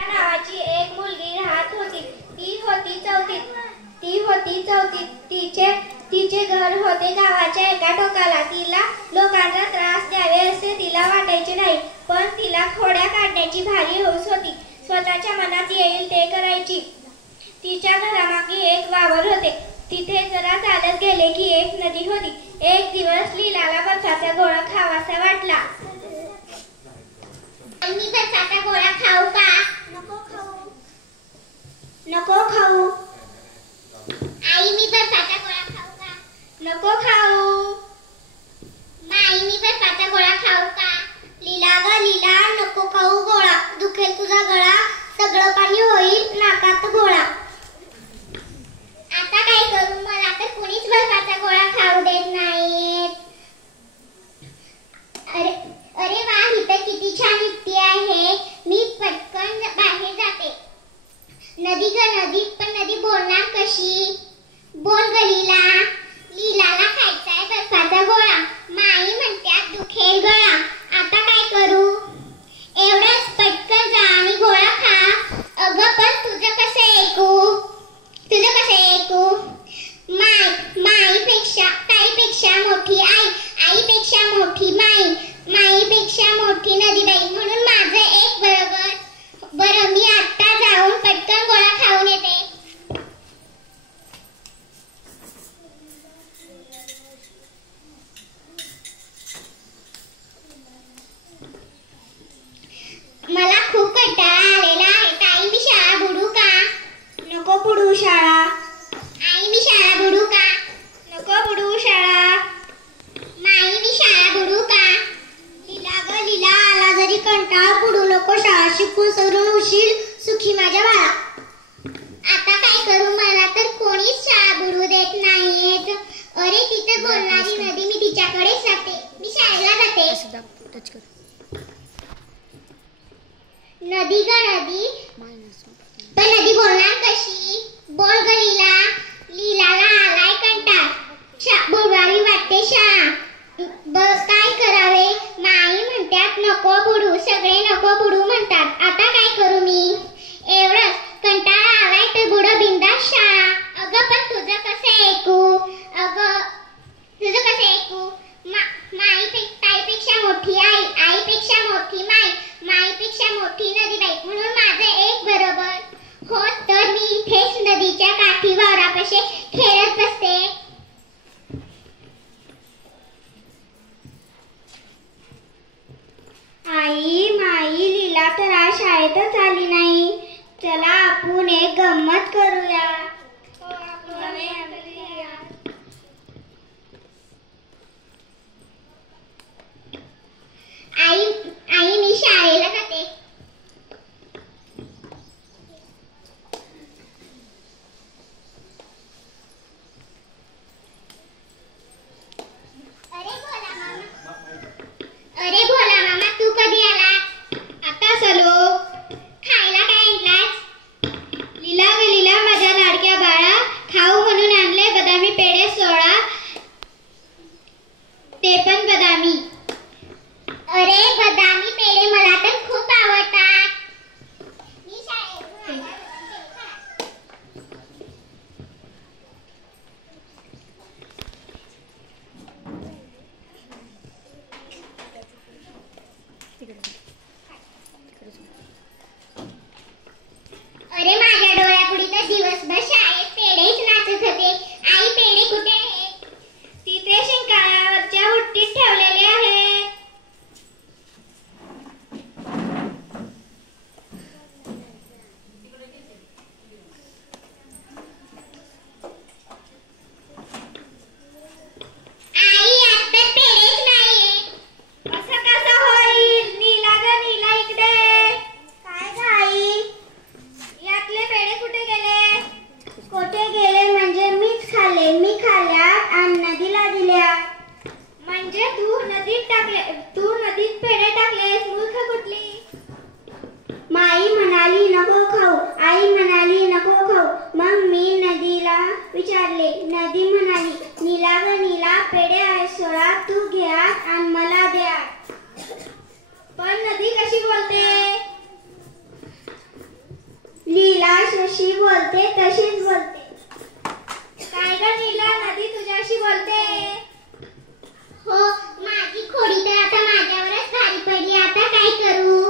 नावाची एक मुलगी राहत होती. ती होती चौथीत. तिचे घर होते गावाच्या एका टोकाला. तिला लोकांना त्रास द्यावे असे तिला वाटायचे नाही, पण तिला खोड्या काढण्याची भारी हौस होती. स्वतःच्या मनात येईल ते करायची. तिच्या घरामागे एक वावर होते. तिथे जरा चालत गेले की एक नदी होती. एक दिवस लीलाला बर्फाचा गोळा खावासा वाटला. मी बर्फाचा गोळा खाऊ का? नको खाऊ. आई मी बर्फाचा गोळा खाऊ का? नको खाऊ. माई मी बर्फाचा गोळा खाऊ का? लीला ग लीला, नको खाऊ गोळा, दुखेल तुझा गळा, सगळं पाणी होईल नाकात गोळा. आता काय करू, मला तर कोणीच बर्फाचा गोळा खाऊ देत नाहीत. अरे वा, ही तर किती छान युक्ती आहे. मी पटकन बाहेर जाते. नदी ग नदी, पण नदी बोलणार कशी? बोल ग लीला. लीलाला खायचाय बर्फाचा गोळा, माई म्हणत्यात दुखेल गळा. आता काय करू? एवढंच पटकन जा आणि गोळा खा. अगं पण तुझं कसं ऐकू? ताईपेक्षा मोठी आई, आईपेक्षा मोठी माई, माईपेक्षा मोठी नदीबाई, म्हणून माझं एक बरोबर. बरं, मी आत्ता जाऊन पटकन गोळा खाऊन येते. मला खूप कंटाळा आलेला आहे. ताई मी शाळा बुडू का? नको बुडू शाळा. आई मी शाळा बुडू का? नको बुडू शाळा. माई मी शाळा बुडू का? लीला ग लीला, आला जरी कंटाळ, बुडू नको शाळा, शिकून सरून होशील सुखी माझ्या बाळा. आता काय करू, मला तर कोणीच शाळा बुडू देत नाहीयेत. अरे तिथे बोलणारी नदी, मी तिच्याकडेच जाते. मी शाळेला जाते. नदी ग नदी, पण नदी बोलणार कशी? बोल ग लीला. लीलाला आलाय कंटाळ, बुडवावी वाटते शाळा. काय करावे? माई म्हणतात नको बुडू, सगळे नको बुडू म्हणतात. आता काय करू मी? एवढंच, कंटाळा आलाय तर बुडो बिंदास शाळा. अगं पण तुझं कसं ऐकू? ताईपेक्षा मोठी आई, आईपेक्षा मोठी माई, माईपेक्षा मोठी नदीबाई, म्हणून माझं एक बरोबर. हो, तर मी इथेच नदीच्या काठी वावरापाशी खेळत बसते. आई माई, लीला तर आज शाळेतच आली नाही. चला आपण एक गंमत करूया. आई मी शाळेला जाते. अरे भोला मामा, तू कधी आला? आता चलो. खायला काय आणलास? लीला ग लीला, लीला जशी बोलते तशीच बोलते. काय ग नीला, नदी तुझ्याशी बोलते? हो, माझी खोडी तर आता माझ्यावरच भारी पडली. आता काय करू?